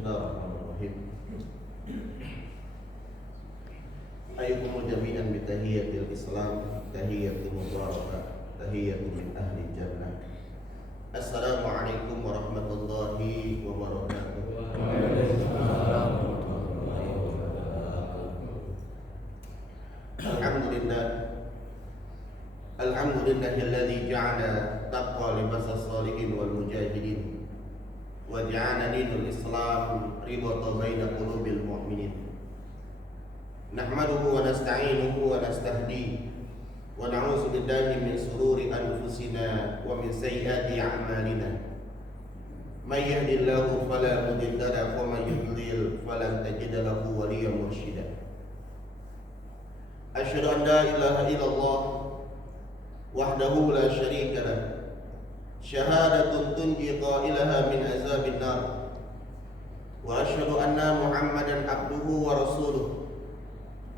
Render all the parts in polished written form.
Bismillahirrahmanirrahim. Ayyukum jami'an bi tahiyyatil Islam, tahiyyatun mubarakah, tahiyyatun min ahli jannah. Assalamualaikum warahmatullahi wabarakatuh. Waalaikumsalam. Alhamdulillah. Alhamdulillahilladzi ja'ala taqwa libasas salihin wal mujahidin wa ja'ala dinul Islam ribatan baina qulubil mu'minin. Nahmaduhu wa nasta'inuhu wa nastahdihi wa na'udzu billahi min shururi anfusina wa min sayyiati a'malina. May yahdihillahu fala mudilla lahu wa may yudlil falan tajida lahu waliyyan mursyida. Asyhadu an la ilaha illallah wahdahu la syarika lah, syahadatun tunji qailaha min azabin nar, wa asyhadu anna Muhammadan abduhu wa rasuluh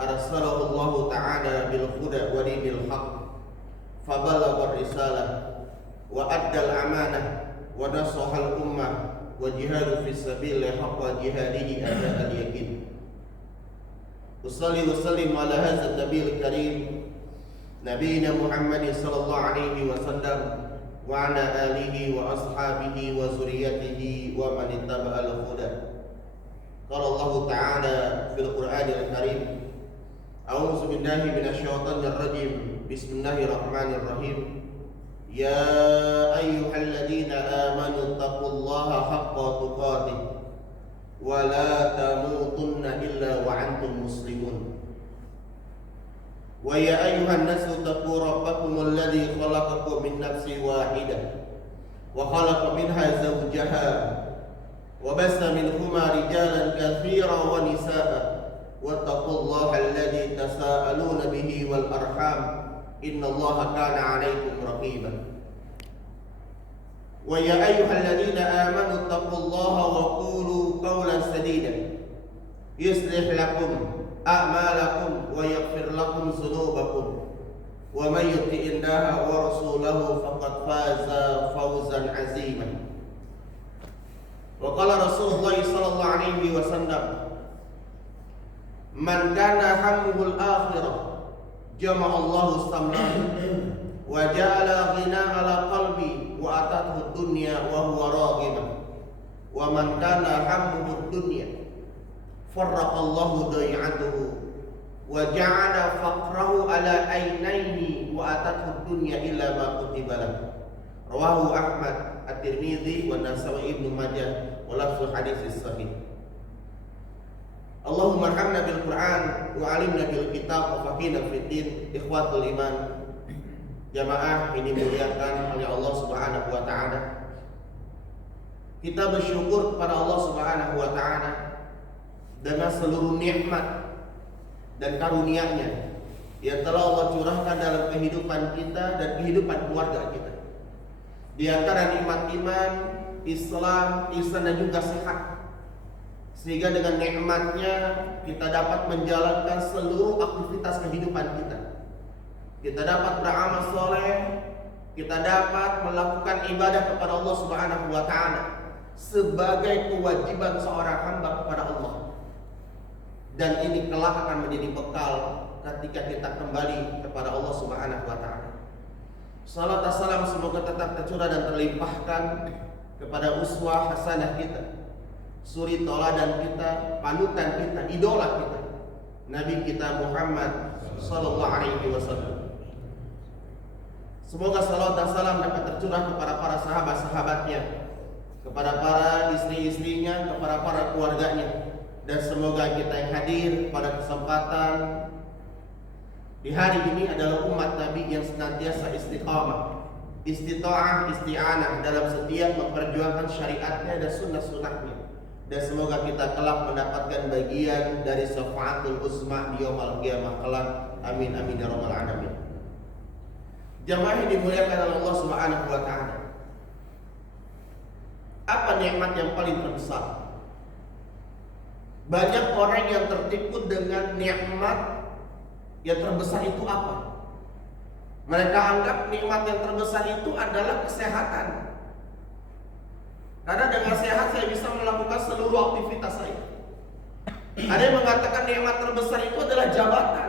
arsalahu Allah ta'ala bil huda wa dinil haq fabalagha risalah wa addal amanah wa nasahal ummah wa jihadu fis sabilillah haqqa jihadihi adal yakin. Usalli wa sallim ala hadzal nabiyil karim Nabiina Muhammad sallallahu alaihi wasallam wa ala alihi wa ashabihi wa zurriyyatihi wa man ittaba'al huda. Qala Allah Ta'ala fil Qur'anil Karim, A'udzu billahi minasyaitonir rajim. Bismillahirrahmanirrahim. Ya ayyuhalladzina amanu taqullaha haqqa tuqatih wa la tamutunna illa wa antum muslimun. Wa ya ayyuhan nasu taqu rabbakumul ladzi khalaqakum min nafsin wahidah wa khalaqa minha zawjaha wa bassa minhuma rijalan katsiran wa nisaa'a wattaqullaha alladzi tasaaluna bihi wal arham innallaha kana 'alaikum raqiba. Wa ya ayyuhalladzina amanu taqullaha wa qulu qawlan sadida yuslih lakum a'malakum wa yaghfir lakum dzunubakum wa may yuti'illaha wa rasulahu faqad faza fawzan 'azima. Wa qala Rasulullah sallallahu alaihi wasallam, man kana hammuhul akhirah jama'a Allahu sam'ahu wa ja'ala ghina ala qalbi wa atathu dunya wa huwa raghibun wa man kana hammuhud dunya farraqallahu dai'atuhu wa ja'ala faqrahu ala ainaihi wa atathu dunya illa ma kutiba lahu. Rawahu Ahmad, At-Tirmidzi wa Nasa'i Ibnu Majah wa lafzul hadits sahih. Allahumma arhamna bil Qur'an wa 'allimna bil kitab wa faqihna fid din. Ikhwatul iman, jamaah ini dimuliakan oleh Allah Subhanahu wa taala. Kita bersyukur kepada Allah Subhanahu wa taala dengan seluruh nikmat dan karunia-Nya yang telah Allah curahkan dalam kehidupan kita dan kehidupan keluarga kita. Di antara nikmat iman, Islam, ihsan dan juga sehat. Sehingga dengan nikmatnya kita dapat menjalankan seluruh aktivitas kehidupan kita. Kita dapat beramal soleh, kita dapat melakukan ibadah kepada Allah Subhanahu wa taala sebagai kewajiban seorang hamba kepada Allah. Dan ini kelak akan menjadi bekal ketika kita kembali kepada Allah Subhanahu wa taala. Salat dan salam semoga tetap tercurah dan terlimpahkan kepada uswah hasanah kita, suri toladan kita, panutan kita, idola kita, Nabi kita Muhammad sallallahu alaihi wasallam. Semoga salat dan salam dapat tercurah kepada para sahabat-sahabatnya, kepada para istri-istrinya, kepada para keluarganya. Dan semoga kita yang hadir pada kesempatan di hari ini adalah umat Nabi yang senantiasa istiqamah, istita'ah, isti'anah dalam setiap memperjuangkan syariatnya dan sunnah-sunnahnya. Dan semoga kita kelak mendapatkan bagian dari syafaatul uzma di yaumul qiyamah kelak. Amin amin ya rabbal alamin. Jamaah yang dimuliakan oleh Allah Subhanahu wa taala. Apa nikmat yang paling terbesar? Banyak orang yang tertipu dengan nikmat yang terbesar itu apa? Mereka anggap nikmat yang terbesar itu adalah kesehatan. Karena dengan sehat saya bisa melakukan seluruh aktivitas Ada yang mengatakan nikmat terbesar itu adalah jabatan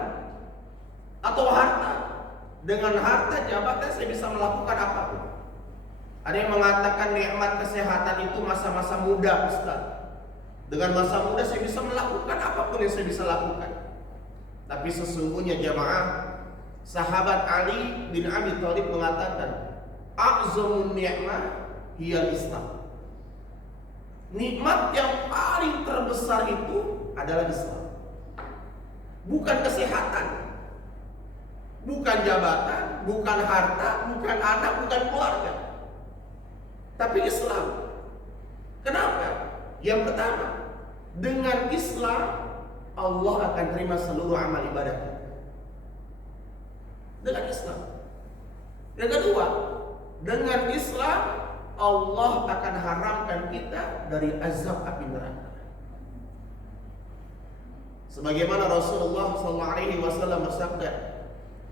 atau harta. Dengan harta jabatan saya bisa melakukan apapun. Ada yang mengatakan nikmat kesehatan itu masa-masa muda, Ustaz. Dengan masa muda saya bisa melakukan apapun yang saya bisa lakukan. Tapi sesungguhnya jamaah, sahabat Ali bin Abi Thalib mengatakan, a'zamun ni'mah hiyal Islam. Nikmat yang paling terbesar itu adalah Islam. Bukan kesehatan, bukan jabatan, bukan harta, bukan anak, bukan keluarga, tapi Islam. Kenapa? Yang pertama, dengan Islam Allah akan terima seluruh amal ibadah kita. Dengan Islam. Yang kedua, dengan Islam Allah akan haramkan kita dari azab api neraka. Sebagaimana Rasulullah SAW bersabda,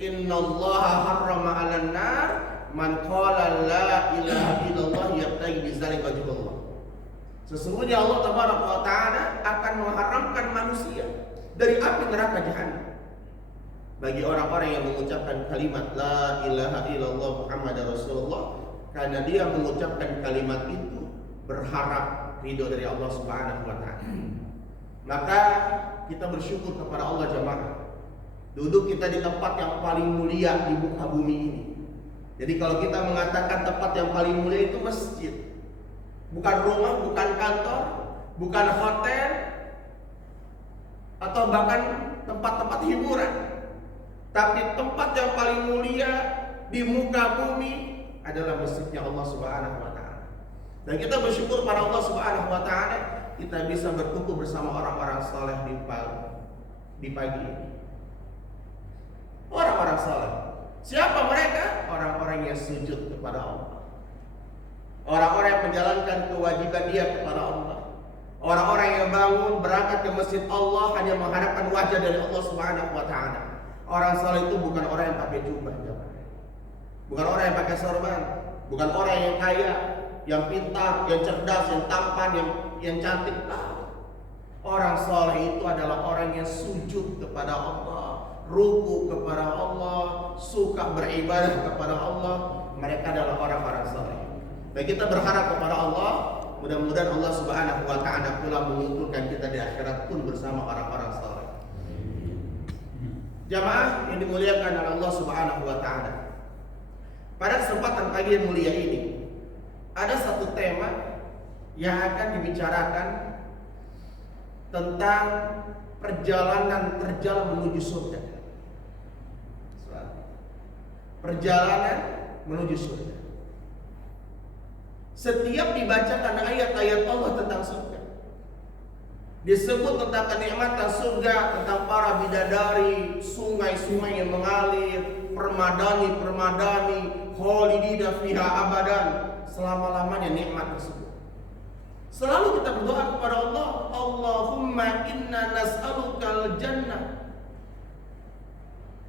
Inna Allah harrama 'alan nar man qala la ilaha illallah yabtaghi bidzalika wajhullah. Sesungguhnya Allah Tabaraka wa Ta'ala akan mengharamkan manusia dari api neraka jahanam bagi orang-orang yang mengucapkan kalimat la ilaha illallah Muhammadar Rasulullah, karena dia mengucapkan kalimat itu berharap ridho dari Allah Subhanahu wa Ta'ala. Maka kita bersyukur kepada Allah jamaah. Duduk kita di tempat yang paling mulia di muka bumi ini. Jadi kalau kita mengatakan tempat yang paling mulia itu masjid, bukan rumah, bukan kantor, bukan hotel, atau bahkan tempat-tempat hiburan, tapi tempat yang paling mulia di muka bumi adalah masjidnya Allah Subhanahu wa Ta'ala. Dan kita bersyukur pada Allah Subhanahu wa Ta'ala kita bisa berkumpul bersama orang-orang saleh di pagi ini. Orang-orang saleh. Siapa mereka? Orang-orang yang sujud kepada Allah. Orang-orang yang menjalankan kewajiban dia kepada Allah. Orang-orang yang bangun berangkat ke masjid Allah hanya mengharapkan wajah dari Allah Subhanahu wa Ta'ala. Orang saleh itu bukan orang yang pakai jubah, bukan orang yang pakai sorban, bukan orang yang kaya, yang pintar, yang cerdas, yang tampan, yang cantik. Orang saleh itu adalah orang yang sujud kepada Allah, ruku kepada Allah, suka beribadah kepada Allah. Mereka adalah orang-orang saleh. Dan kita berharap kepada Allah, mudah-mudahan Allah Subhanahu wa Ta'ala pula mengumpulkan kita di akhirat pun bersama orang-orang saleh. Jamaah yang dimuliakan oleh Allah Subhanahu wa Ta'ala, pada kesempatan pagi yang mulia ini ada satu tema yang akan dibicarakan tentang perjalanan terjal menuju surga. Perjalanan menuju surga. Setiap dibacakan ayat-ayat Allah tentang surga, disebut tentang kenikmatan surga, tentang para bidadari, sungai-sungai yang mengalir, permadani, khalidina fiha abadan, selama-lamanya nikmat tersebut. Selalu kita berdoa kepada Allah, Allahumma inna nas'alukal jannah.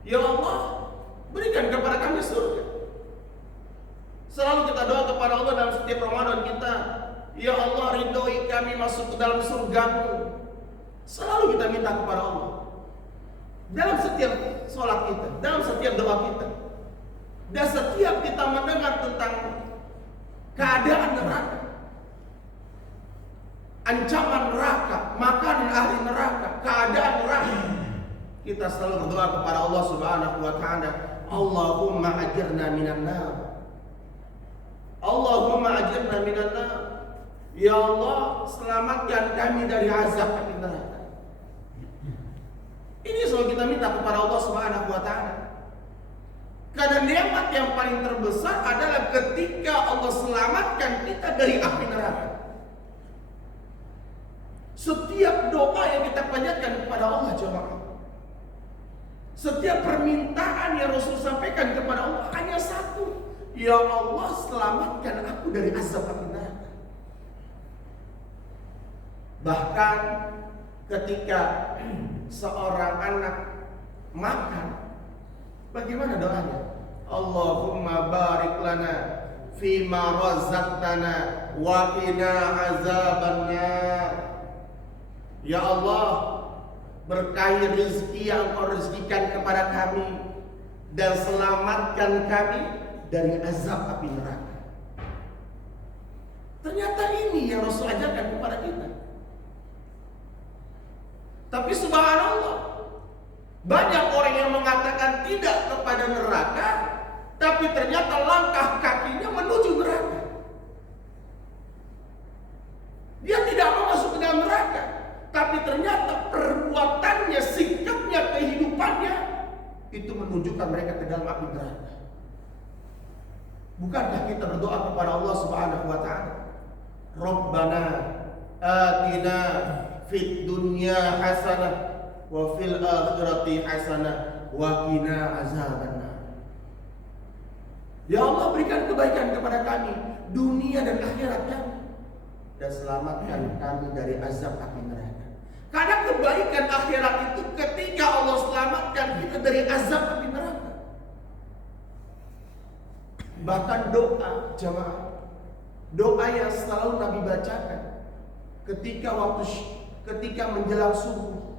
Ya Allah, berikan kepada kami surga. Selalu kita doa kepada Allah dalam setiap Ramadan kita, ya Allah, ridhoi kami masuk ke dalam surgamu. Selalu kita minta kepada Allah dalam setiap sholat kita, dalam setiap doa kita. Dan setiap kita mendengar tentang keadaan neraka, ancaman neraka, makanan ahli neraka, keadaan neraka, kita selalu berdoa kepada Allah Subhanahu wa Ta'ala, Allahumma ajirna minan nar. Allahumma ajirna minan nar. Ya Allah, selamatkan kami dari azab api neraka. Ini selalu kita minta kepada Allah Subhanahu wa Ta'ala. Karena nikmat yang paling terbesar adalah ketika Allah selamatkan kita dari api neraka. Setiap doa yang kita panjatkan kepada Allah jemaah, setiap permintaan yang Rasul sampaikan kepada Allah hanya satu, ya Allah, selamatkan aku dari azab api neraka. Bahkan ketika seorang anak makan, bagaimana doanya? Allahumma barik lana fima razaqtana wa qina azabannar. Ya Allah, berkahi rezeki yang Engkau rezekikan kepada kami, dan selamatkan kami dari azab api neraka. Ternyata ini yang Rasul ajarkan kepada kita. Tapi subhanallah, banyak orang yang mengatakan tidak kepada neraka, tapi ternyata langkah kakinya menuju neraka. Dia tidak mau masuk ke dalam neraka, tapi ternyata perbuatannya, sikapnya, kehidupannya itu menunjukkan mereka ke dalam api neraka. Bukankah kita berdoa kepada Allah Subhanahu wa taala, Rabbana atina fid dunya hasanah wa fil akhirati hasanah wa qina azabannar. Ya Allah, berikan kebaikan kepada kami dunia dan akhirat kami, dan selamatkan kami dari azab api neraka. Karena kebaikan akhirat itu ketika Allah selamatkan kita dari azab api neraka. Bahkan doa jamaah, doa yang selalu Nabi bacakan ketika menjelang subuh,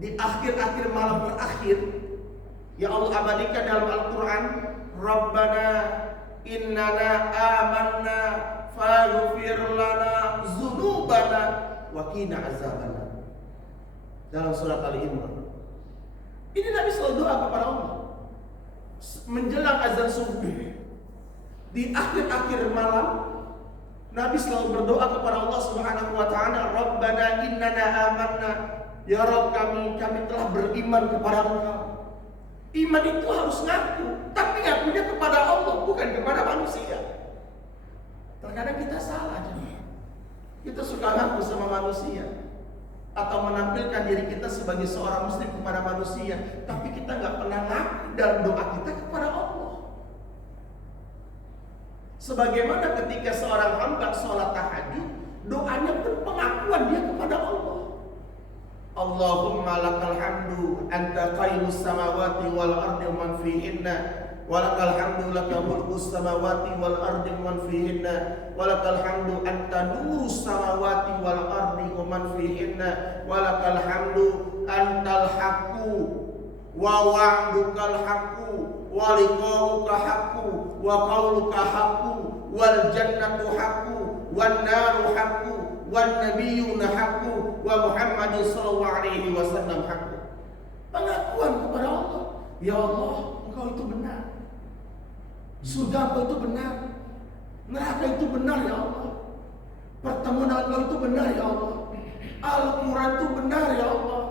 di akhir-akhir malam terakhir, yang Allah abadikan dalam Al-Quran, Rabbana innana amanna faghfir lana dzunubana wa qina azabannar. Dalam surat Al-Imran. Ini Nabi selalu doa kepada Allah menjelang azan subuh. Di akhir-akhir malam, Nabi selalu berdoa kepada Allah Subhanahu wa taala, Rabbana innana amanna, ya Rabb kami telah beriman kepada Engkau. Iman itu harus ngaku, tapi ngakunya kepada Allah, bukan kepada manusia. Terkadang kita salah, kita suka ngaku sama manusia, atau menampilkan diri kita sebagai seorang muslim kepada manusia, tapi kita nggak pernah ngaku dalam doa kita kepada Allah. Sebagaimana ketika seorang hamba sholat tahajud, doanya pun pengakuan dia kepada Allah. Allahumma lakal hamdu anta qayyumus samawati wal ardi wa man fihinna, wa lakal hamdu laka mulkus samawati wal ardi wa man fihinna, wa lakal hamdu anta nurus samawati wal ardi wa man fihinna, wa lakal hamdu antal haqqu wa wa'dukal haqqu wa liqa'uka haqqu wa qawluka haqqu wal jannatu haqqu wan naru haqqu wan nabiyyuna haqqu wa Muhammadin sallallahu alaihi wasallam haqqu. Pengakuan kepada Allah, ya Allah, Engkau itu benar, surga Engkau itu benar, neraka itu benar ya Allah, pertemuan Engkau itu benar ya Allah, Al-Quran itu benar ya Allah,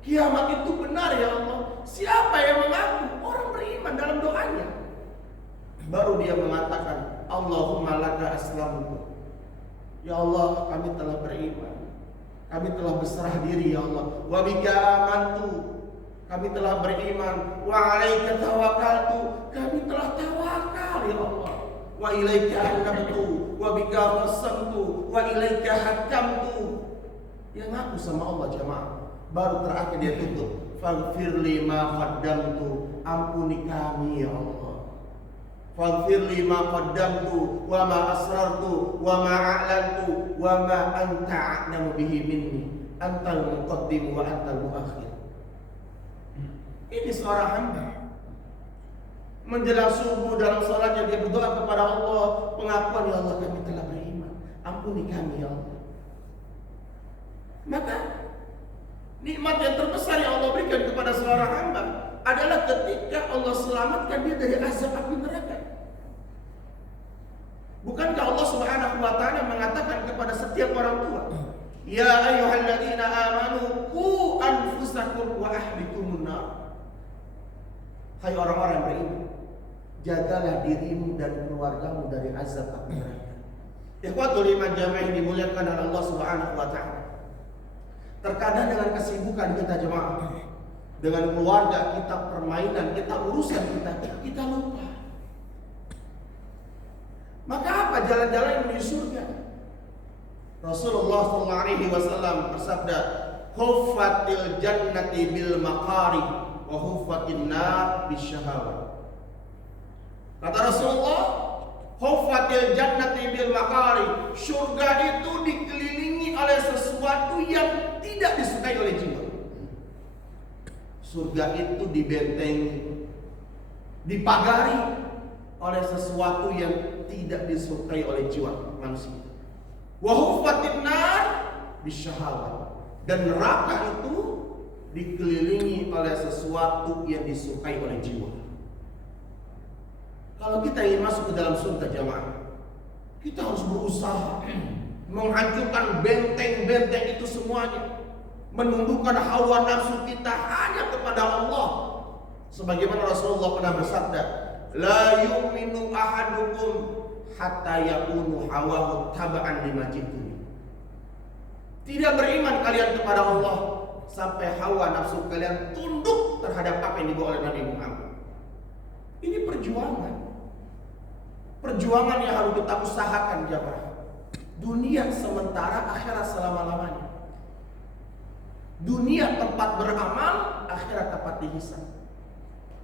kiamat itu benar ya Allah. Siapa yang mengaku? Orang beriman dalam doanya. Baru dia mengatakan, Allahumma laka aslamtu. Ya Allah, kami telah beriman, kami telah berserah diri ya Allah. Wa bika amantu, kami telah beriman. Wa alaika tawakkaltu, kami telah tawakal ya Allah. Wa ilaika anabtu, wa bika qasamtu, wa ilaika hakamtu. Yang ngaku sama Allah jemaah. Baru terakhir dia tutup, faghfirli ma qaddamtu, ampuni kami ya Allah. Faghfirli ma qaddamtu wa ma asrartu wa ma a'lantu wa ma anta a'lamu bihi minni, antal muqaddim wa antal muakhir. Ini seorang hamba menjelang subuh dalam salatnya dia berdoa kepada Allah, pengakuan ya Allah kami telah beriman, ampuni kami ya Allah. Maka nikmat yang terbesar yang Allah berikan kepada seorang hamba adalah ketika Allah selamatkan dia dari azab api neraka. Bukankah Allah Subhanahu wa taala mengatakan kepada setiap orang tua, ya ayyuhalladzina amanu qu anfusakum wa ahlikum nar. Hai orang-orang yang beriman, jagalah dirimu dan keluargamu dari azab api neraka. Ikhwatul iman jamaah yang dimuliakan oleh Allah Subhanahu wa taala. Terkadang dengan kesibukan kita jemaah, dengan keluarga kita, permainan kita, urusan kita lupa. Maka apa jalan-jalan yang menuju surga? Rasulullah SAW bersabda, "Huffatil jannati bil maqari wa huffatin nar bisyahawat." Kata Rasulullah, "Huffatil jannati bil maqari." Surga itu dikelilingi oleh sesuatu yang tidak disukai oleh jiwa. surga itu dibentengi, dipagari oleh sesuatu yang tidak disukai oleh jiwa manusia. Wa huffatin nar bisyahawat. Dan neraka itu dikelilingi oleh sesuatu yang disukai oleh jiwa. Kalau kita ingin masuk ke dalam surga jamaah, kita harus berusaha menghancurkan benteng-benteng itu semuanya, menundukkan hawa nafsu kita hanya kepada Allah. Sebagaimana Rasulullah pernah bersabda, la yu'minu ahadukum hatta yakunu hawahu taba'an lima ji'tu. Tidak beriman kalian kepada Allah sampai hawa nafsu kalian tunduk terhadap apa yang dibawa oleh Nabi Muhammad. Ini perjuangan yang harus kita usahakan jamaah. Dunia sementara, akhirat selama-lamanya. Dunia tempat beramal, akhirat tempat dihisab.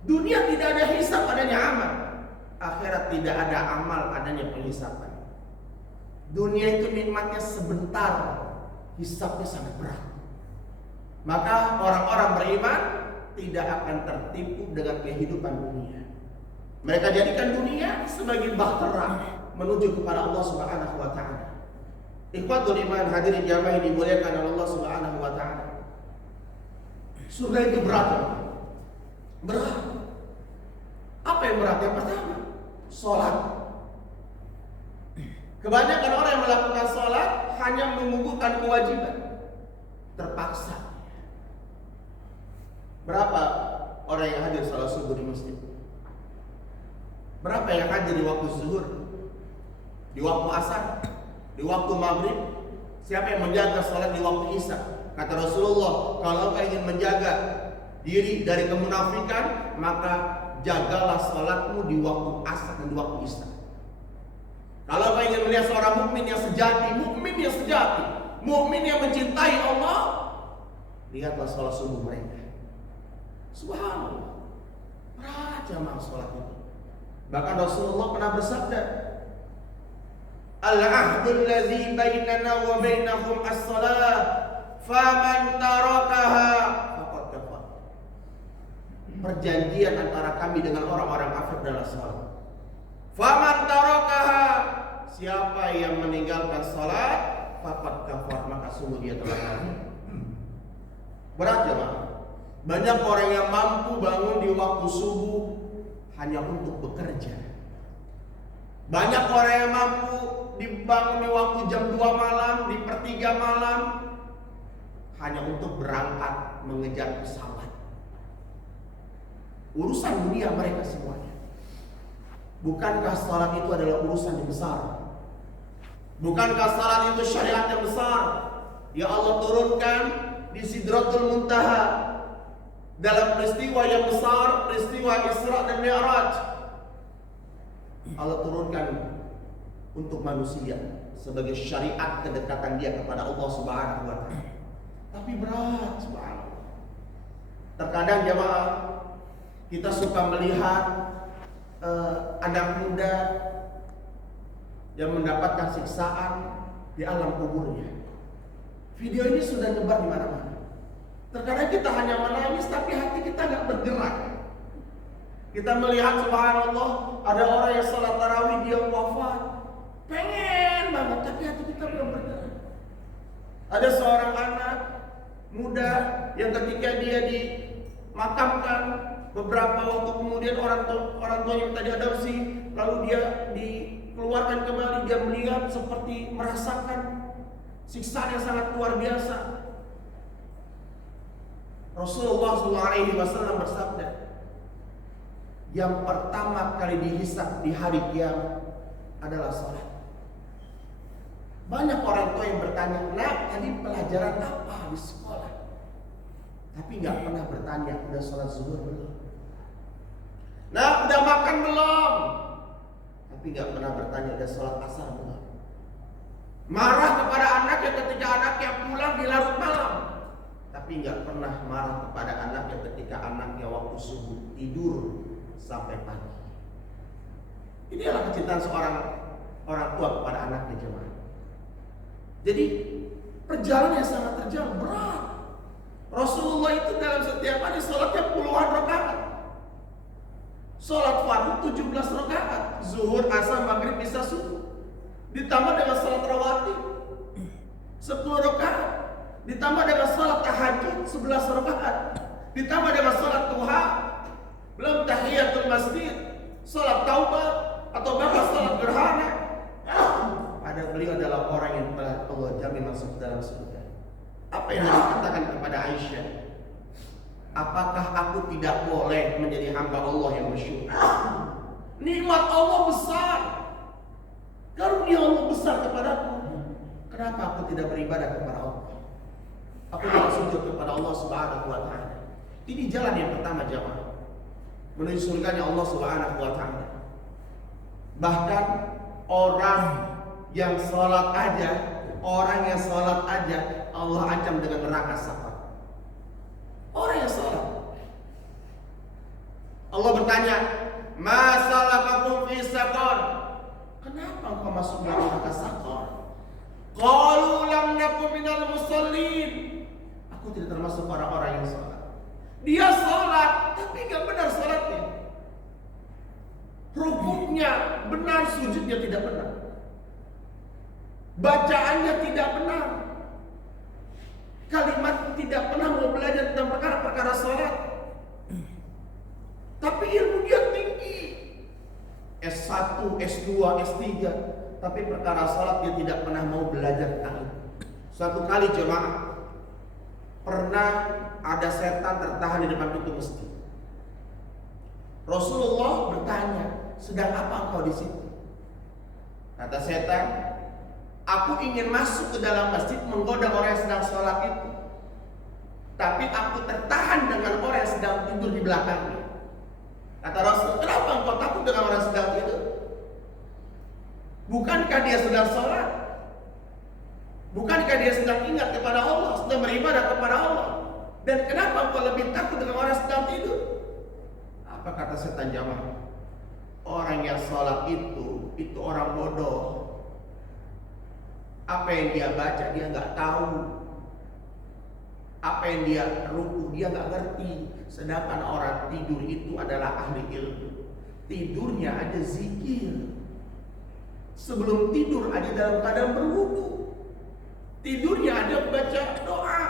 Dunia tidak ada hisab, adanya amal. Akhirat tidak ada amal, adanya penghisaban. Dunia itu nikmatnya sebentar, hisabnya sangat berat. Maka orang-orang beriman tidak akan tertipu dengan kehidupan dunia. Mereka jadikan dunia sebagai bahtera menuju kepada Allah Subhanahu wa taala. Ikhwatul iman, hadirin jamaah yang dimuliakan oleh Allah Subhanahu wa taala. Surga itu berat. Berat. Apa yang berat? Yang pertama, sholat. Kebanyakan orang yang melakukan sholat hanya menggugurkan kewajiban, terpaksa. Berapa orang yang hadir sholat subuh di masjid? Berapa yang hadir di waktu zuhur, di waktu asar, di waktu maghrib? Siapa yang menjaga sholat di waktu isya? Kata Rasulullah, kalau kau ingin menjaga diri dari kemunafikan, maka jagalah sholatmu di waktu asar dan di waktu isya. Kalau kau ingin melihat seorang mukmin yang sejati, mukmin yang mencintai Allah, lihatlah sholat subuh mereka. Subhanallah, berat jamaah sholat itu. Bahkan Rasulullah pernah bersabda, al-ahdul ladzi bainana wa bainahum as-shalah, faman tarakaha faqad kafar. Perjanjian antara kami dengan orang-orang kafir adalah salat. Faman tarakaha, siapa yang meninggalkan salat, faqad kafar, maka sungguh dia telah kafir. Berat jemaah. Banyak orang yang mampu bangun di waktu subuh hanya untuk bekerja. Banyak orang yang mampu dibangun di waktu jam 2 malam, di per 3 malam, hanya untuk berangkat mengejar pesawat. Urusan dunia mereka semuanya. Bukankah salat itu adalah urusan yang besar? Bukankah salat itu syariat yang besar? Ya Allah turunkan di Sidratul Muntaha dalam peristiwa yang besar, peristiwa Isra dan Mi'raj. Allah turunkan untuk manusia sebagai syariat kedekatan dia kepada Allah Subhanahu wa taala. Tapi berat, subhanallah. Terkadang jemaah kita suka melihat anak muda yang mendapatkan siksaan di alam kuburnya. Video ini sudah nyebar di mana-mana. Terkadang kita hanya menangis tapi hati kita nggak bergerak. Kita melihat subhanallah ada orang yang salat tarawih dia wafat, pengen banget tapi hati kita belum bergerak. Ada seorang anak muda yang ketika dia dimakamkan beberapa waktu kemudian orang tuanya minta diadopsi, lalu dia dikeluarkan kembali, dia melihat seperti merasakan siksaan yang sangat luar biasa. Rasulullah SAW bersabda, yang pertama kali dihisab di hari kiamat adalah salat. Banyak orang tua yang bertanya, "Nak, tadi pelajaran apa di sekolah?" Tapi nggak pernah bertanya, "Udah sholat zuhur belum?" "Nah, udah makan belum?" Tapi nggak pernah bertanya, "Udah sholat asar belum?" Marah kepada anaknya ketika anaknya pulang di larut malam, tapi nggak pernah marah kepada anaknya ketika anaknya waktu subuh tidur sampai pagi. Ini adalah kecintaan seorang orang tua kepada anaknya jemaah. Jadi perjalanan yang sangat terjal berat. Rasulullah itu dalam setiap hari sholatnya puluhan rakaat. Sholat fardu 17 rakaat, zuhur, asar, maghrib, isya, subuh. Ditambah dengan sholat rawatib 10 rakaat. Ditambah dengan sholat tahajud 11 rakaat. Ditambah dengan sholat duha, belum tahiyatul masjid, sholat taubat atau bahkan sholat gerhana. Pada beliau adalah orang yang telah Allah jamin masuk dalam surga. Apa yang dikatakan kepada Aisyah? Apakah aku tidak boleh menjadi hamba Allah yang bersyukur? Nikmat Allah besar, karunia Allah besar kepadaku. Kenapa aku tidak beribadah kepada Allah? Aku tidak sujud kepada Allah Subhanahu wa Ta'ala. Ini jalan yang pertama jamaah menuju surganya Allah Subhanahu wa Ta'ala. Bahkan orang yang sholat aja, Allah ancam dengan neraka sakar. Orang yang sholat, Allah bertanya, "Ma salakakum fi sakar?" Kenapa engkau masuk dalam neraka sakar? Qalu lam nakum minal musallin. Aku tidak termasuk orang-orang yang sholat. Dia sholat, tapi nggak benar sholatnya. Rukuknya benar, sujudnya tidak benar. Bacaannya tidak benar. Kalimat tidak pernah mau belajar tentang perkara-perkara sholat. Tapi ilmu dia tinggi. S1, S2, S3. Tapi perkara sholat dia tidak pernah mau belajar tentang itu. Suatu kali jemaah, pernah ada setan tertahan di depan pintu masjid. Rasulullah bertanya, "Sedang apa engkau di situ?" Kata setan, "Aku ingin masuk ke dalam masjid menggoda orang yang sedang sholat itu. Tapi aku tertahan dengan orang yang sedang tidur di belakangnya." Kata Rasul, "Kenapa engkau takut dengan orang yang sedang tidur? Bukankah dia sedang sholat? Bukankah dia sedang ingat kepada Allah, sedang beribadah kepada Allah? Dan kenapa engkau lebih takut dengan orang yang sedang tidur?" Apa kata setan jamaah? Orang yang sholat itu orang bodoh. Apa yang dia baca dia nggak tahu. Apa yang dia ruku dia nggak ngerti. Sedangkan orang tidur itu adalah ahli ilmu. Tidurnya ada zikir. Sebelum tidur ada dalam keadaan berwudu. Tidurnya ada baca doa.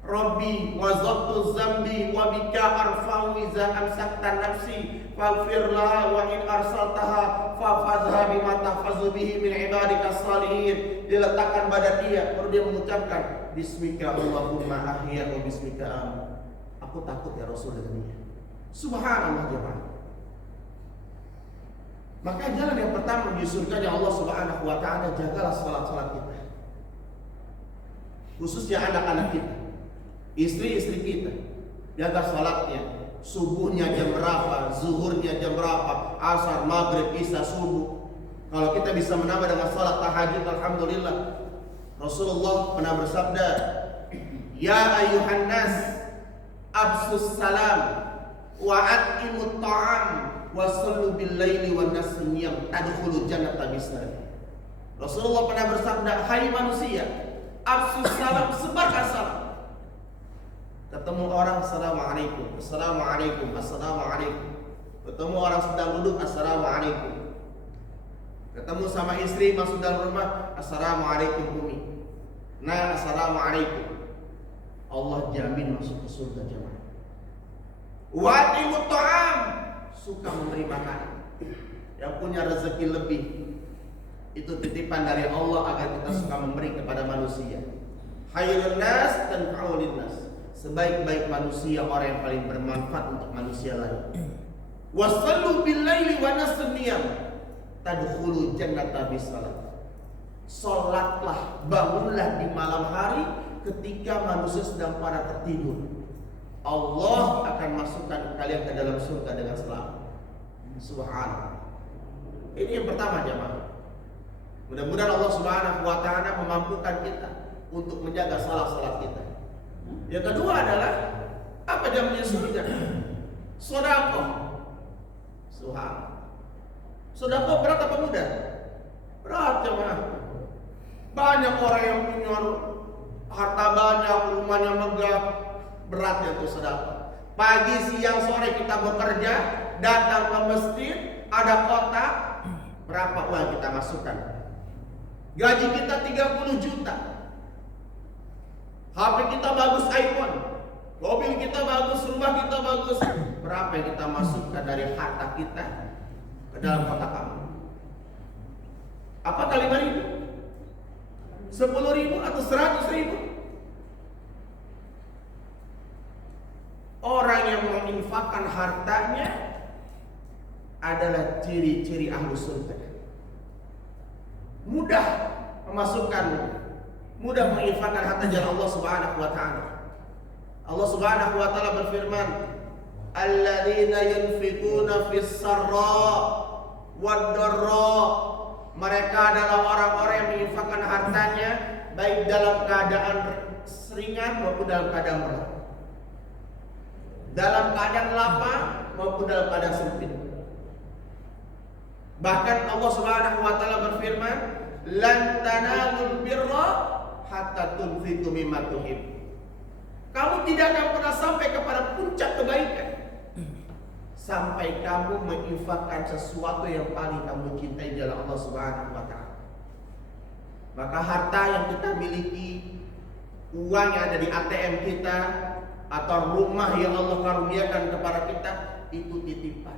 Rabbi wazabtu zambi wa bika arfa'u iza amsakta nafsi faghfir laha wa in arsaltaha fafazha bima tahfazu bihi min ibadika salihin. Diletakkan pada dia, baru dia mengucapkan bismika Allahumma ahya wa bismika amut. Aku takut ya Rasul dengan dia. Subhanallah jemaah. Maka jalan yang pertama menuju surganya Allah Subhanahu wa Ta'ala, jagalah salat-salat kita. Khususnya anak-anak kita, istri-istri kita, jaga salatnya. Subuhnya jam berapa, zuhurnya jam berapa, asar, maghrib, isya, subuh. Kalau kita bisa menambah dengan salat tahajud, alhamdulillah. Rasulullah pernah bersabda, "Ya ayuhan nas, absus salam wa at'imut ta'am wa sallu bil laili wan nas niyam tadkhulul jannata bisalam." Rasulullah pernah bersabda, "Hai manusia, absus salam, sebarkan salam." Ketemu orang, assalamualaikum, assalamualaikum, assalamualaikum. Ketemu orang sedang duduk, assalamualaikum. Ketemu sama istri masuk dalam rumah, assalamualaikum umi. Nah, assalamualaikum. Allah jamin masuk ke surga jemaah. Wa'imut ta'am, suka memberi makan. Yang punya rezeki lebih, itu titipan dari Allah agar kita suka memberi kepada manusia. Khairun nas tanfa'u linnas. Sebaik-baik manusia orang yang paling bermanfaat untuk manusia lain. Wasallu bil laili wa nasniyam tadkhulu jannata bisalat. Salatlah, bangunlah di malam hari ketika manusia sedang pada tertidur. Allah akan masukkan kalian ke dalam surga dengan selamat. Subhanallah. Ini yang pertama jemaah. Mudah-mudahan Allah Subhanahu wa Ta'ala memampukan kita untuk menjaga salat-salat kita. Yang kedua adalah apa jaminnya surga? Sedekah. Subhanallah. Sedekah berat apa mudah? Berat jemaah. Banyak orang yang punya harta banyak, rumahnya megah, beratnya itu sedekah. Pagi, siang, sore kita bekerja, datang ke masjid, ada kotak, berapa uang kita masukkan? Gaji kita 30 juta. HP kita bagus iPhone, mobil kita bagus, rumah kita bagus. Berapa yang kita masukkan dari harta kita ke dalam kotak kamu? Apakah 5.000? 10.000 atau 100.000? Orang yang menginfakkan hartanya adalah ciri-ciri ahlu surga. Mudah memasukkan, mudah menginfakkan harta jalan Allah Subhanahu wa taala. Allah Subhanahu wa taala berfirman, "Alladzina yunfikuna fis sarra wad dharra." Mereka adalah orang-orang yang menginfakkan hartanya baik dalam keadaan ringan maupun dalam keadaan berat. Dalam keadaan lapang maupun dalam keadaan sempit. Bahkan Allah Subhanahu wa taala berfirman, "Lan tanalul birra hatta tunfiqu mimma tuhib." Kamu tidak akan pernah sampai kepada puncak kebaikan sampai kamu menginfakkan sesuatu yang paling kamu cintai jalan Allah Subhanahu wa taala. Maka harta yang kita miliki, uang yang ada di ATM kita, atau rumah yang Allah karuniakan kepada kita, itu titipan.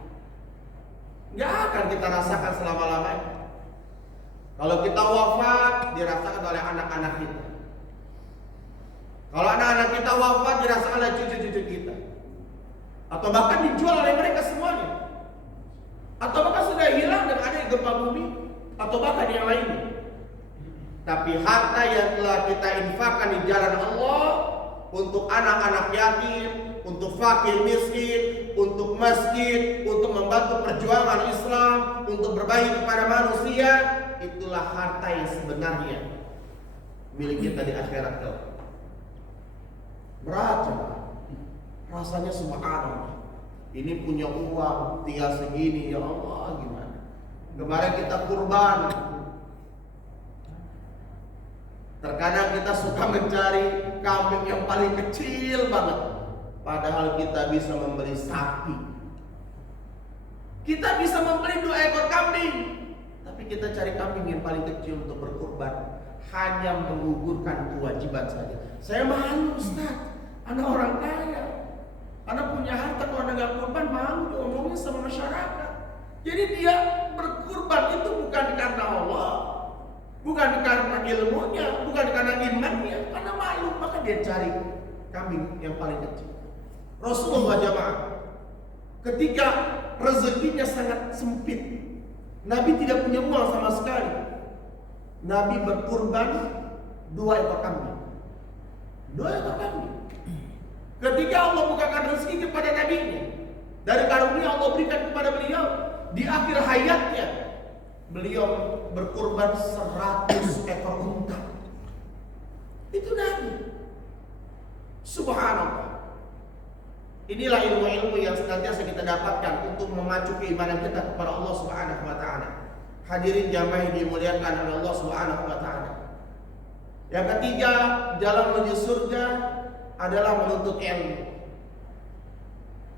Gak akan kita rasakan selama-lamanya. Kalau kita wafat, dirasakan oleh anak-anak kita. Kalau anak-anak kita wafat, dirasakan oleh cucu-cucu kita. Atau bahkan dijual oleh mereka semuanya. Atau bahkan sudah hilang dan ada yang gempa bumi. Atau bahkan yang lainnya. Tapi harta yang telah kita infakkan di jalan Allah, untuk anak-anak yatim, untuk fakir miskin, untuk masjid, untuk membantu perjuangan Islam, untuk berbagi kepada manusia, itulah harta yang sebenarnya milik kita di akhirat kelak. Berat coba. Rasanya subhanallah. Ini punya uang tinggal segini, ya Allah gimana? Kemarin kita kurban. Terkadang kita suka mencari kambing yang paling kecil banget, padahal kita bisa membeli sapi. Kita bisa membeli 2 ekor kambing, tapi kita cari kambing yang paling kecil untuk berkurban, hanya menggugurkan kewajiban saja. Saya malu, Ustaz, anak orang kaya, anak punya harta, kalau anak gak kurban malu diomongin sama masyarakat. Jadi dia berkurban itu bukan karena Allah, bukan karena ilmunya, bukan karena imannya, karena malu, maka dia cari kambing yang paling kecil. Rasulullah jamaah, ketika rezekinya sangat sempit, Nabi tidak punya uang sama sekali, Nabi berkurban 2 ekor kambing. 2 ekor kambing. Ketika Allah bukakan rezeki kepada Nabi-Nya, dari karunia Allah berikan kepada beliau, di akhir hayatnya beliau berkurban 100 ekor unta. Itu Nabi. Subhanallah. Inilah ilmu-ilmu yang senantiasa kita dapatkan untuk memacu keimanan kita kepada Allah Subhanahu wa taala. Hadirin jamaah yang dimuliakan oleh Allah Subhanahu wa taala. Yang ketiga, jalan menuju surga adalah menuntut ilmu.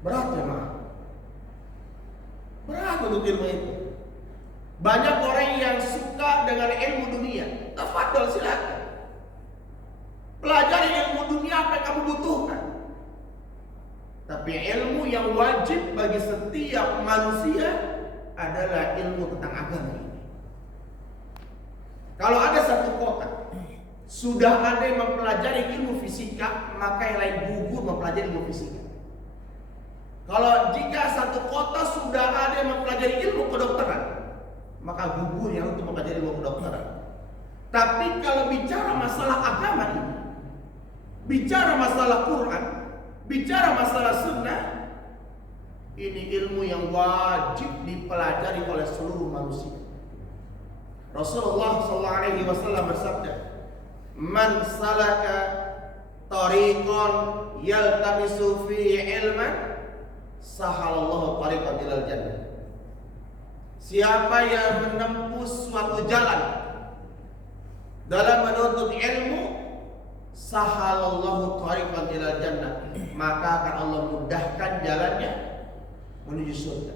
Berat jamaah. Berat menuntut ilmu itu. Banyak orang yang suka dengan ilmu dunia. Tafadhol, silakan. Pelajari ilmu dunia apa yang kamu butuhkan. Tapi ilmu yang wajib bagi setiap manusia adalah ilmu tentang agama ini. Kalau ada satu kota sudah ada yang mempelajari ilmu fisika, maka yang lain gugur mempelajari ilmu fisika. Kalau jika satu kota sudah ada yang mempelajari ilmu kedokteran, maka gugur yang untuk mempelajari ilmu kedokteran. Tapi kalau bicara masalah agama ini, bicara masalah Quran, bicara masalah sunnah, ini ilmu yang wajib dipelajari oleh seluruh manusia. Rasulullah SAW bersabda, "Man salaka tariqan yaltamisu fihi ilman, sahalallahu tariqan ilal jannah." Siapa yang menempuh suatu jalan dalam menuntut ilmu, sahalallahu thariqan ilal jannah, maka akan Allah mudahkan jalannya menuju surga.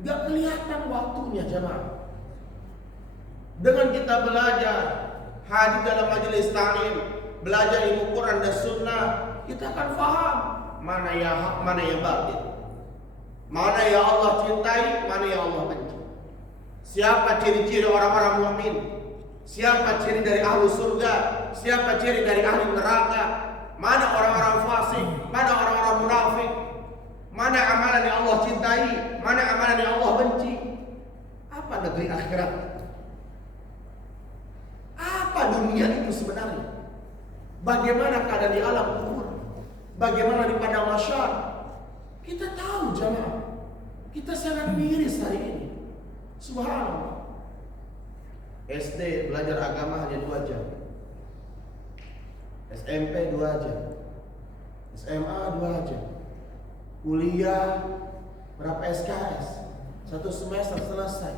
Enggak kelihatan waktunya jemaah. Dengan kita belajar hadir dalam majelis ta'lim, belajar ilmu Quran dan Sunnah, kita akan faham mana yang hak, mana yang batil, mana yang Allah cintai, mana yang Allah benci. Siapa ciri-ciri orang-orang mukmin, siapa ciri dari ahli surga, siapa ciri dari ahli neraka, mana orang-orang fasik, mana orang-orang munafik, mana amalan yang Allah cintai, mana amalan yang Allah benci. Apa negeri akhirat? Apa dunia itu sebenarnya? Bagaimana keadaan di alam kubur? Bagaimana di padang mahsyar? Kita tahu jemaah, kita sangat miris hari ini. Subhanallah. SD belajar agama hanya 2 jam, SMP 2 jam, SMA 2 jam, kuliah berapa SKS, 1 semester selesai.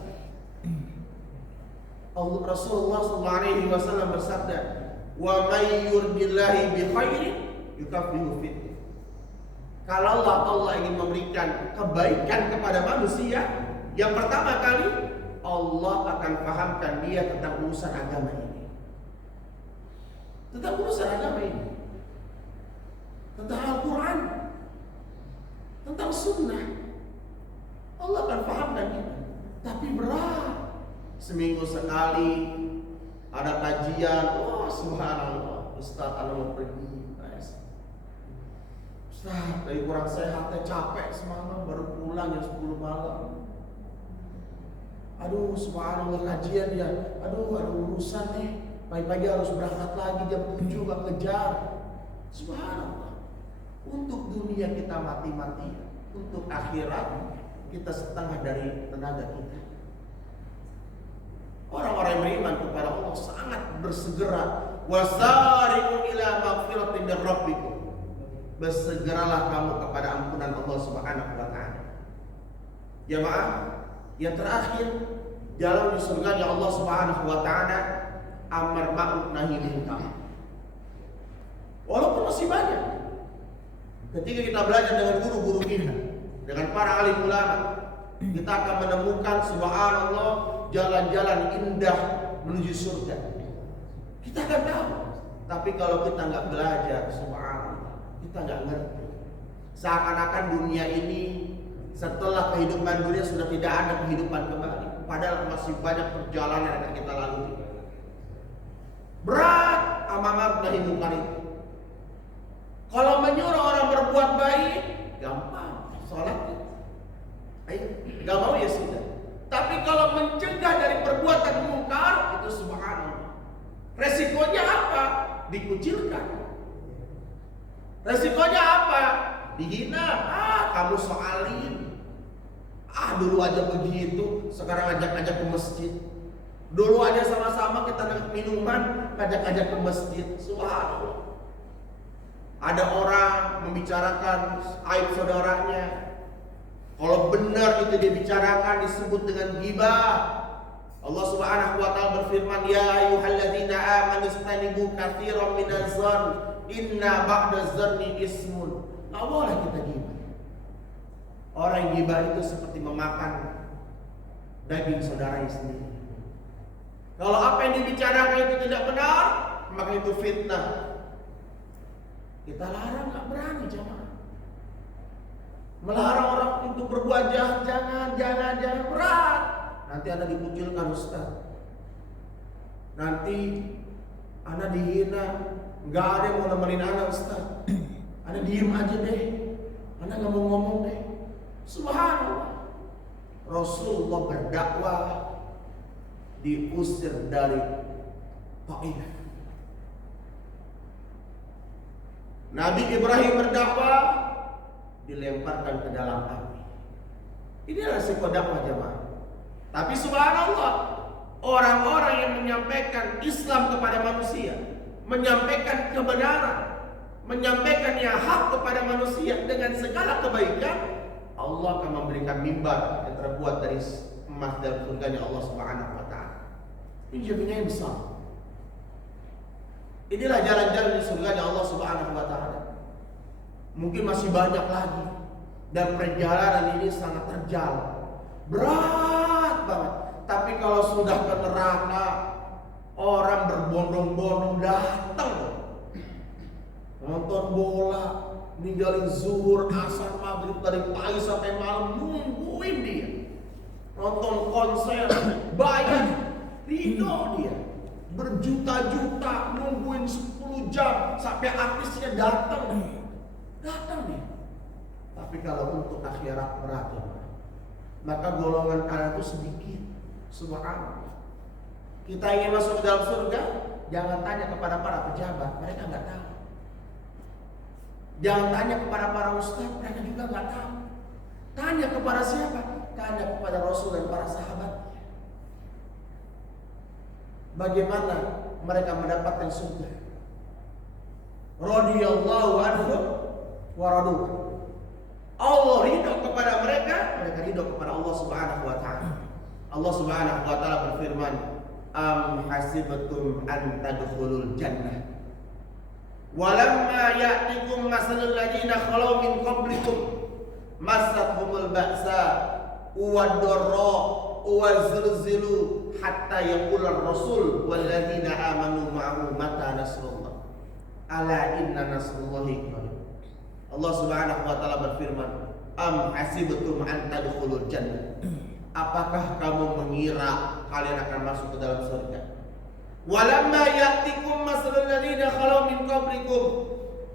Rasulullah SAW bersabda, "Wa may yurdillahi bi khairin yukaffihu fitnah." Kalau Allah ingin memberikan kebaikan kepada manusia, yang pertama kali Allah akan pahamkan dia tentang urusan agama ini. Tentang urusan agama ini. Tentang Al-Quran. Tentang Sunnah. Allah akan pahamkan kita. Tapi berat. Seminggu sekali ada kajian. Wah, subhanallah, Ustaz Anda mau pergi. Ustaz, dari kurang sehat, capek semalam, baru pulang jam 10 malam. Aduh, subhanallah, kajian ya. Aduh, ada urusan nih. Pagi-pagi harus berangkat lagi jam 7, gak kejar. Subhanallah. Untuk dunia kita mati-mati, untuk akhirat kita setengah dari tenaga kita. Orang-orang yang beriman kepada Allah sangat bersegera. Wasari'u ila maghfiratin min rabbikum. Bersegeralah kamu kepada ampunan Allah Subhanahu wa taala. Jemaah, yang terakhir, jalan di surganya Allah Subhanahu wa taala, amar ma'ruf nahi munkar. Walaupun masih banyak. Ketika kita belajar dengan guru-guru kita, dengan para alim ulama, kita akan menemukan subhanallah jalan-jalan indah menuju surga. Kita akan tahu. Tapi kalau kita nggak belajar, subhanallah, kita nggak ngerti. Seakan-akan dunia ini setelah kehidupan dunia sudah tidak ada kehidupan kembali. Padahal masih banyak perjalanan yang akan kita lalui. Berat amar nahi munkar itu. Kalau menyuruh orang berbuat baik, gampang, sholat. Ayo, gak mau ya sudah. Tapi kalau mencegah dari perbuatan mungkar, itu subhanallah. Resikonya apa? Dikucilkan. Resikonya apa? Dihina. Kamu soalin. Dulu aja begitu, sekarang ajak-ajak ke masjid. Dulu aja sama-sama kita dapat minuman, ajak-ajak ke masjid. Subhanallah. Ada orang membicarakan aib saudaranya. Kalau benar itu dibicarakan disebut dengan ghibah. Allah Subhanahu wa taala berfirman, "Ya ayyuhalladzina amanu istanibu katsiran minadh-dhann, inna ba'dadh-dhanni ismun." Enggak boleh kita ghibah. Orang yang ghibah itu seperti memakan daging saudaranya sendiri. Kalau apa yang dibicarakan itu tidak benar, maka itu fitnah. Kita larang, gak berani jemaah. Melarang orang untuk berbuat jahat, jangan berat. Nanti Anda dikucilkan Ustaz. Nanti Anda dihina, nggak ada yang mau nemenin Anda Ustaz. Anda diem aja deh, Anda nggak mau ngomong deh. Subhanallah. Rasulullah berdakwah diusir dari Taif. Nabi Ibrahim berdakwah dilemparkan ke dalam api. Ini resiko dakwah jemaah. Tapi subhanallah, orang-orang yang menyampaikan Islam kepada manusia, menyampaikan kebenaran, menyampaikan yang hak kepada manusia dengan segala kebaikan, Allah akan memberikan mimbar yang terbuat dari emas dan surganya Allah Subhanahu wa taala. Ini jaminan yang besar. Inilah jalan-jalan di surganya Allah Subhanahu wa taala. Mungkin masih banyak lagi, dan perjalanan ini sangat terjal, berat banget. Tapi kalau sudah ke neraka, orang berbondong-bondong datang nonton bola, ninggalin zuhur, asar, maghrib dari pagi sampai malam nungguin dia. Nonton konser, bayar, ridho dia. Berjuta-juta nungguin 10 jam sampai artisnya datang dia. Tapi kalau untuk akhirat berat ya, maka golongan kalian itu sedikit. Subhanallah. Kita ingin masuk dalam surga, jangan tanya kepada para pejabat, mereka nggak tahu. Jangan tanya kepada para ustaz, mereka juga nggak tahu. Tanya kepada siapa? Tanya kepada Rasul dan para sahabat. Bagaimana mereka mendapatkan surga? Radhiyallahu anhu wa radu. Allah ridho kepada mereka, mereka ridho kepada Allah Subhanahu wa taala. Allah Subhanahu wa taala berfirman, "Am hasibtum an tadkhulul jannah walamma ya'tikum masalul ladzina khalau min qablikum massathumul ba'sa wad-dharra wa zilzilu hatta yaqula ar-rasul wal ladzina amanu ma'ahu mata nasrullah ala inna nasrullahi qarib." Allah Subhanahu wa taala berfirman, "Am hasibtum an tadkhulul jannah." Apakah kamu mengira kalian akan masuk ke dalam surga? Walamma ya'tikum masalul ladzina khalau min qablikum.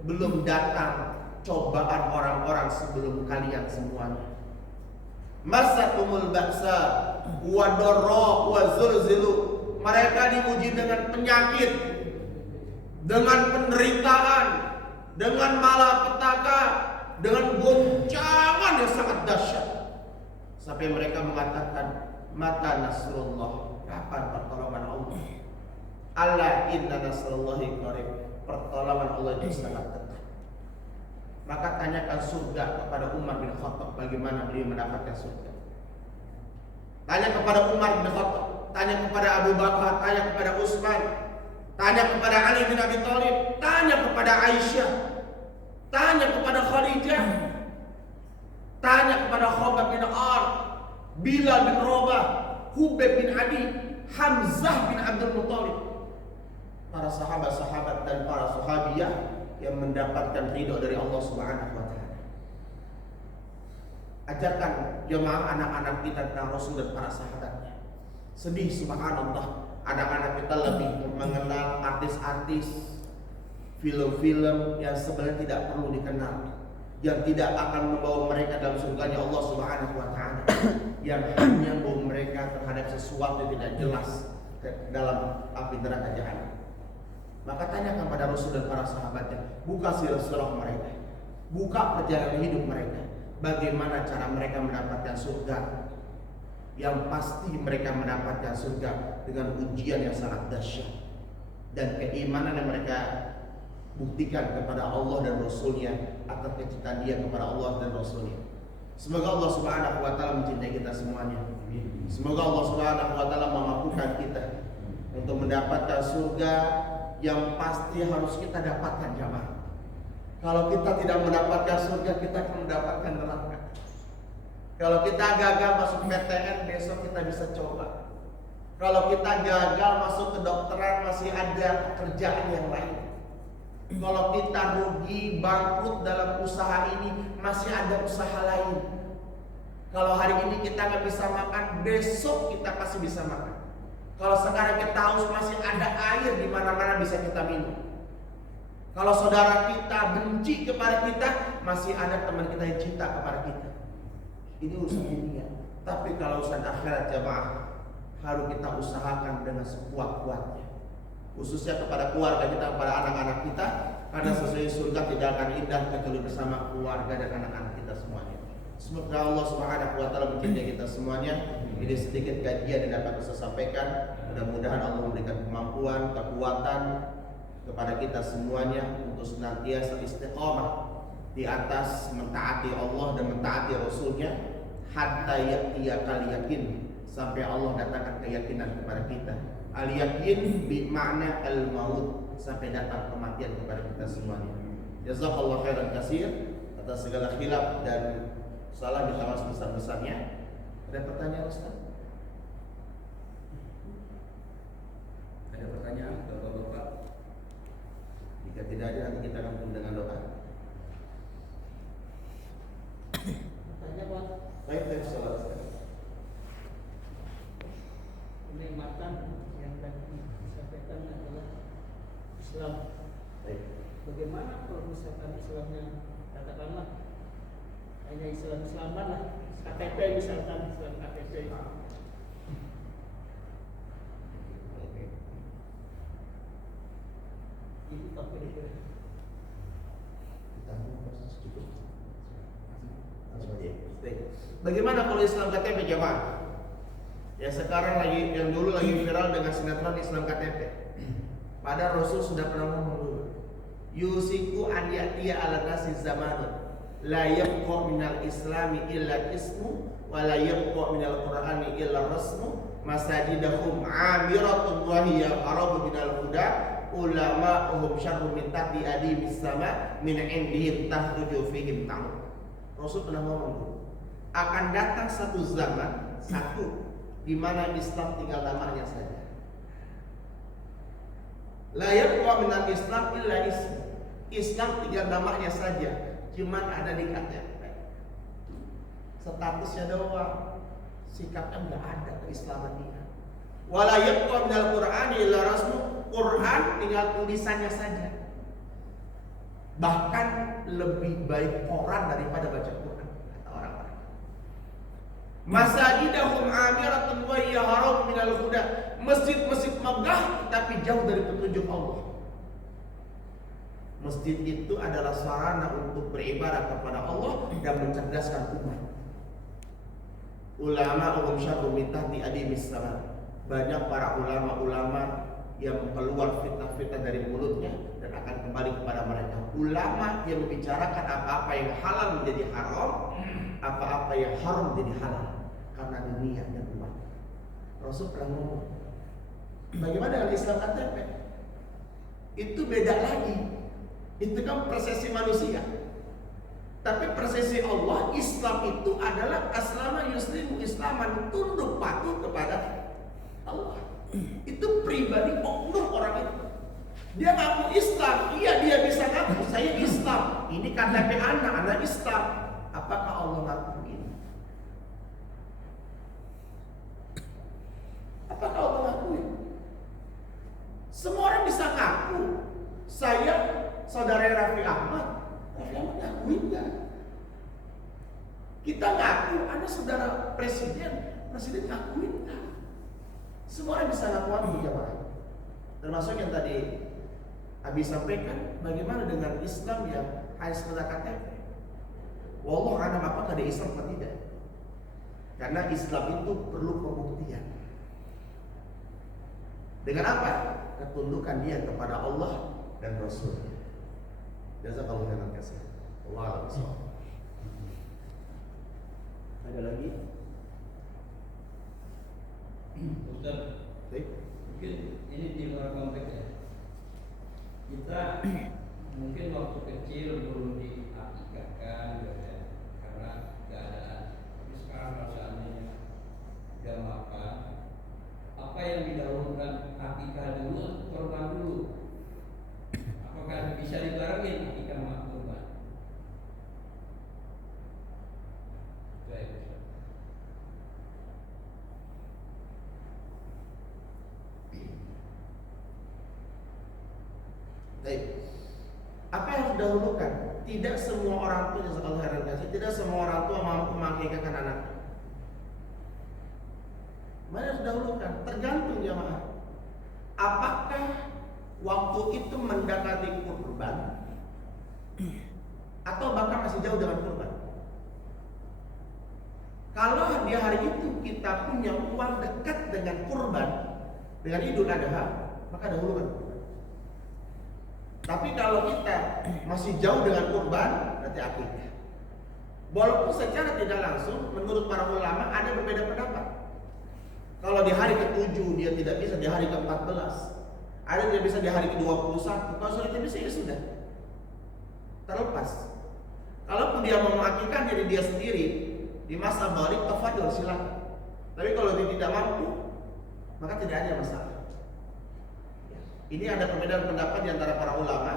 Belum datang cobaan orang-orang sebelum kalian semuanya. Masatumul ba'sa wa darra wa zulzilu. Mereka diuji dengan penyakit, dengan penderitaan, dengan malapetaka, dengan goncangan yang sangat dahsyat. Sampai mereka mengatakan, mata nasrullah, kapan pertolongan Allah? Ala inna nasrullahi qarib, pertolongan Allah itu sangat dekat. Maka tanyakan surga kepada Umar bin Khattab, bagaimana beliau mendapatkan surga. Tanya kepada Umar bin Khattab, tanya kepada Abu Bakar, tanya kepada Utsman, tanya kepada Ali bin Abi Thalib, tanya kepada Aisyah, tanya kepada Khadijah, tanya kepada Khabbab bin Ar, Bilal bin Rabah, Hubayb bin Adi, Hamzah bin Abdul Muthalib. Para sahabat-sahabat dan para sahabiyah yang mendapatkan ridho dari Allah Subhanahu wa taala. Ajarkan jemaah anak-anak kita tentang Rasul dan para sahabatnya. Sedih subhanallah, anak-anak kita lebih mengenal artis-artis, film-film yang sebenarnya tidak perlu dikenal, yang tidak akan membawa mereka dalam surganya Allah Subhanahu wa taala, yang hanya membawa mereka terhadap sesuatu yang tidak jelas dalam api neraka jahanam. Maka tanyakan pada Rasul dan para sahabatnya, buka sirah-sirah mereka, buka perjalanan hidup mereka, bagaimana cara mereka mendapatkan surga. Yang pasti mereka mendapatkan surga dengan ujian yang sangat dahsyat dan keimanan yang mereka buktikan kepada Allah dan Rasulnya atas kecintaan dia kepada Allah dan Rasulnya. Semoga Allah Subhanahu wa taala mencintai kita semuanya. Semoga Allah Subhanahu wa taala memampukan kita untuk mendapatkan surga yang pasti harus kita dapatkan jamaah. Kalau kita tidak mendapatkan surga, kita akan mendapatkan neraka. Kalau kita gagal masuk PTN, besok kita bisa coba. Kalau kita gagal masuk kedokteran, masih ada pekerjaan yang lain. Kalau kita rugi, bangkrut dalam usaha ini, masih ada usaha lain. Kalau hari ini kita nggak bisa makan, besok kita pasti bisa makan. Kalau sekarang kita haus, masih ada air di mana-mana bisa kita minum. Kalau saudara kita benci kepada kita, masih ada teman kita yang cinta kepada kita. Ini urusan dunia. Tapi kalau urusan akhirat jamaah, harus kita usahakan dengan sekuat-kuatnya. Khususnya kepada keluarga kita, kepada anak-anak kita, karena sesuai surga tidak akan indah kecuali bersama keluarga dan anak-anak kita semuanya. Semoga Allah Subhanahu wa taala mencintai kita semuanya. Ini sedikit kajian yang dapat saya sampaikan. Mudah-mudahan Allah memberikan kemampuan, kekuatan kepada kita semuanya untuk senantiasa istiqamah di atas mentaati Allah dan mentaati Rasulnya, hatta ya'tiyakal yakin, sampai Allah datangkan keyakinan kepada kita. Al yakin bi makna al maut, sampai datang kematian kepada kita semuanya. Jazakallahu khairan katsir atas segala khilaf dan salah minta maaf sebesar-besarnya. Ada pertanyaan Ustaz? Ada pertanyaan Bapak-bapak? Jika tidak ada, nanti kita akan tutup dengan doa. Tanya Pak, Baik, salat. kenikmatan yang tadi disampaikan adalah Islam. Baik. Bagaimana kalau misalkan Islamnya katakanlah hanya Islam-Islaman lah, KTP misalkan, Islam KTP. Itu tak kira-kira. Bagaimana kalau Islam KTP jamaah? Ya sekarang lagi, yang dulu lagi viral dengan sinetron Islam KTP. Padahal Rasul sudah pernah ngomong dulu. Yusiku an ya'tiya ala nasi zamanun la yabqa minal islami illa ismu wa la yabqa minal qur'ani illa rasmu masajidahum amiratun wa hiya harabu minal huda ulama'uhum syarru min tahti adimis sama min indihim tahruju fihim ta'ud. Rasul pernah ngomong akan datang satu zaman di mana Islam tinggal namanya saja. La yabqa minal Islam illa ismu. Islam tinggal namanya saja, cuman ada di KTP. Statusnya doang, sikapnya nggak ada keislaman dia. Wala yabqa minal Qur'ani illa rasmu. Quran tinggal tulisannya saja. Bahkan lebih baik Quran daripada baca Quran, kata orang-orang. Masajidahum amiratun wa hiya haram minal huda. Masjid-masjid megah tapi jauh dari petunjuk Allah. Masjid itu adalah sarana untuk beribadah kepada Allah dan mencerdaskan umat. Ulama syarru min tahti adimis sama. Banyak para ulama-ulama yang keluar fitnah-fitnah dari mulutnya dan akan kembali kepada mereka. Ulama yang membicarakan apa-apa yang halal menjadi haram, apa-apa yang haram menjadi halal karena dunia dan umat. Rasul pernah ngomong, bagaimana dengan Islam KTP? Itu beda lagi. Itu kan persepsi manusia. Tapi persepsi Allah, Islam itu adalah aslama yuslimu islaman, tunduk patuh kepada Allah. Itu pribadi oknum orang itu. Dia ngaku Islam, iya dia bisa ngaku saya Islam. Ini KTP anak Islam. Apakah Allah ngakuin? Apakah Allah ngakuin? Semua orang bisa ngaku. Saya saudara Raffi Ahmad. Raffi Ahmad ngakuin enggak? Kita ngaku Anda saudara presiden ngakuin enggak? Semua orang bisa ngaku jamaah. Termasuk yang tadi Abi sampaikan, bagaimana dengan Islam yang hanya sekedar KTP? Wallahu a'lam apakah ada Islam atau tidak? Karena Islam itu perlu pembuktian. Dengan apa? Ketundukan dia kepada Allah dan Rasulnya. Jazakallahu khairan katsir. Wallahu a'lam. Ada lagi? Ustaz, Baik. mungkin ini di luar konteks ya. Kita mungkin waktu kecil belum diakikahkan gitu ya, karena keadaan. Tapi sekarang kalau seandainya udah mapan, apa yang didahulukan, akikah dulu atau korban dulu? Apakah bisa dibarengin akikah sama korban? Baik. Baik. Apa yang harus didahulukan? Tidak semua orang tua, jazakallahu khairan katsir, tidak semua orang tua mampu mengakikahkan anaknya. Mana yang harus didahulukan? Tergantung jamaah. Apakah waktu itu mendekati kurban atau bahkan masih jauh dengan kurban? Kalau di hari itu kita punya uang dekat dengan kurban, dengan Idul Adha, maka dahulukan kurban. Tapi kalau kita masih jauh dengan kurban, berarti akikah. Walaupun secara tidak langsung, menurut para ulama ada berbeda pendapat. Kalau di hari ke-7 dia tidak bisa, di hari ke-14. Ada tidak bisa di hari ke-21. Kalau sudah tidak bisa ya sudah, terlepas. Kalaupun dia mau mengakikah diri dia sendiri di masa balik, tafadhol silakan. Tapi kalau dia tidak mampu, maka tidak ada masalah. Ini ada perbedaan pendapat di antara para ulama.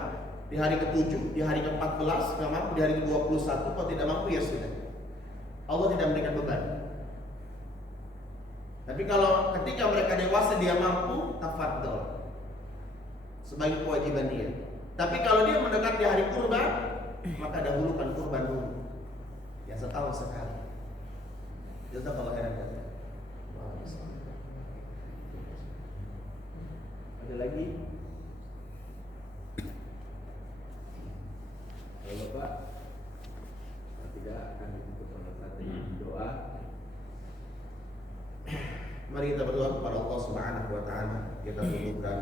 Di hari ke-7, di hari ke-14 nggak mampu, di hari ke-21 kalau tidak mampu ya sudah. Allah tidak memberikan beban. Tapi kalau ketika mereka dewasa dia mampu, tafadhol sebagai kewajiban dia. Tapi kalau dia mendekat di hari kurban, maka dahulukan kurban dulu. Ya setahun sekali. Jazakallahu khairan. Ada lagi? Kalau Bapak tidak akan ditutup dengan doa. Mari kita berdoa kepada Allah Subhanahu wa taala. Kita tundukkan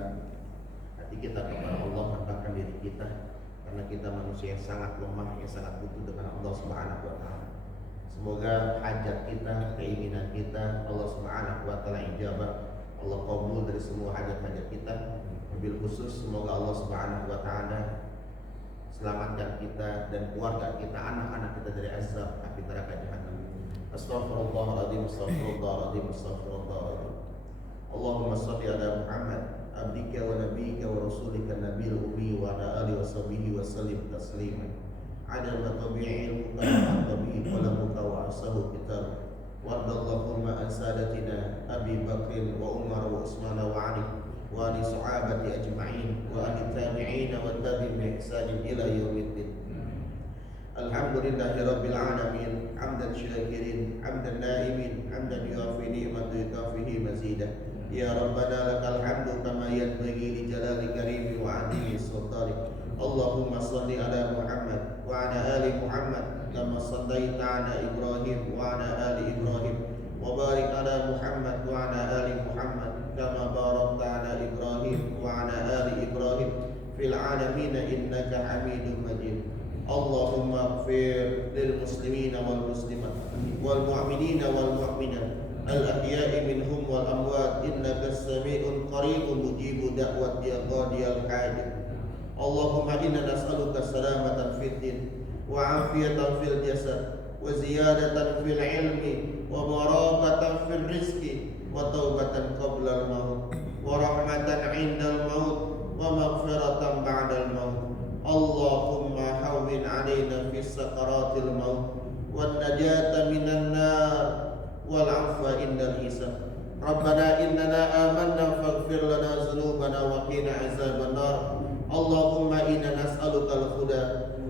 hati kita kepada Allah, rendahkan diri kita karena kita manusia yang sangat lemah, yang sangat butuh dengan Allah Subhanahu wa taala. Semoga hajat kita, keinginan kita Allah Subhanahu wa taala ijabah. Allah kabul dari semua hajat-hajat kita. Wabil khusus semoga Allah Subhanahu wa taala selamatkan kita dan keluarga kita, anak-anak kita dari azab api neraka jahannam. Astaghfirullahaladzim, astaghfirullahaladzim, astaghfirullahaladzim. Allahumma salli ala Muhammad abdika wa nabiyyika wa rasulika nabiyil ummi wa ala alihi wa sahbihi wa sallim tasliman. Adama tabi'il muka tabi'i qalamuka wa asahu kitab. Wardallahumma an sadatina Abi Bakrin wa Umar wa Usman wa Ali wa ali sahabati ajma'in wa ali tabi'in wa tabi'in bi ihsanin ila yaumiddin. Alhamdulillahi rabbil alamin, hamdan syakirin, hamdan naimin, hamdan yuafi ni'matu yukafihi mazidah. Ya Rabbana lakal hamdu kama yanbaghi li jalali karimi wa adimi sultanik. Allahumma salli ala Muhammad wa ala ali Muhammad kama sallaita ala Ibrahim wa ala ali Ibrahim wa barik ala Muhammad wa ala ali Muhammad kama barakta ala Ibrahim wa ala ali Ibrahim fil alamin innaka Hamidum Majid. Allahumma ighfir lil muslimina wal muslimat wal mu'minina wal mu'minat al-ahya'i minhum wal amwat innaka as-sami'un qaribun mujibu da'wati qadiyal hajat. Allahumma inna nas'aluka salamatan fid din wa 'afiyatan fil jasad wa ziyadatan fil ilmi wa barakatan fil rizqi wa taubatan qabla al-maut wa rahmatan 'inda al-maut wa maghfiratan ba'da al-maut. Allahumma hawwin 'alaina fi sakaratil maut wan najata minan nar wal 'afwa indal hisab. Rabbana innana amanna faghfir lana dhunubana wa qina 'adzaban nar. Allahumma inna nas'aluka al-huda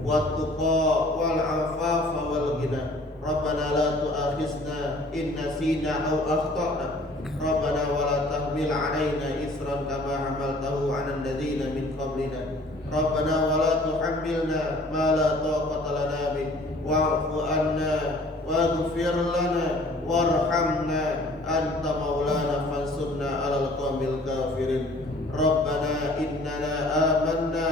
wat tuqa wal 'afafa wal ghina. Rabbana la tu'akhizna in nasina aw akhtana. Rabbana wa la tahmil 'alaina isran kama hamaltahu 'alal ladzina min qablina. Rabbana wa la tuhammilna ma la taqata lana bih wa'fu 'anna waghfir lana warhamna anta maulana fansurna 'alal qaumil kafirin. Rabbana innana amanna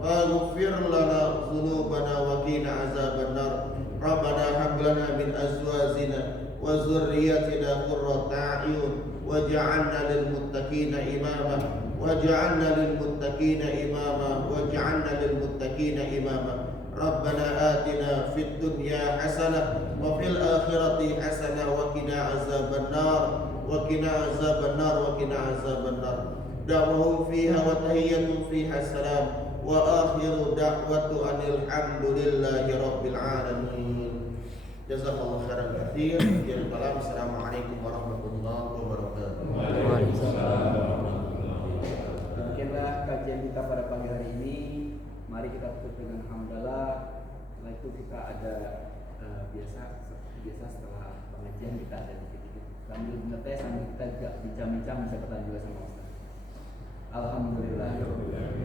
waghfir lana dhunubana wa qina 'adzaban nar. Rabbana hab lana min azwajina wa dhurriyyatina qurrata a'yun waj'alna lil muttaqina imama waj'alna lil muttaqina imama waj'alna lil muttaqina imama. Rabbana atina fid dunya hasanah wa fil akhirati hasanah wa qina 'adzaban nar wa qina 'adzaban nar wa qina 'adzaban nar. Da'wahum fiha wa tahiyyatuhum fiha salam wa akhiru da'watu anil hamdulillahi rabbil alamin. Jazakallahu khairan katsir. Assalamualaikum warahmatullahi wabarakatuh. Demikianlah kajian kita pada pagi hari ini. Mari kita tutup dengan hamdalah. Setelah itu kita ada biasa setelah pengajian kita ada sedikit sambil ngetes, sambil kita juga bincang-bincang, bisa bertanya juga sama Ustaz. Alhamdulillah. Alhamdulillah.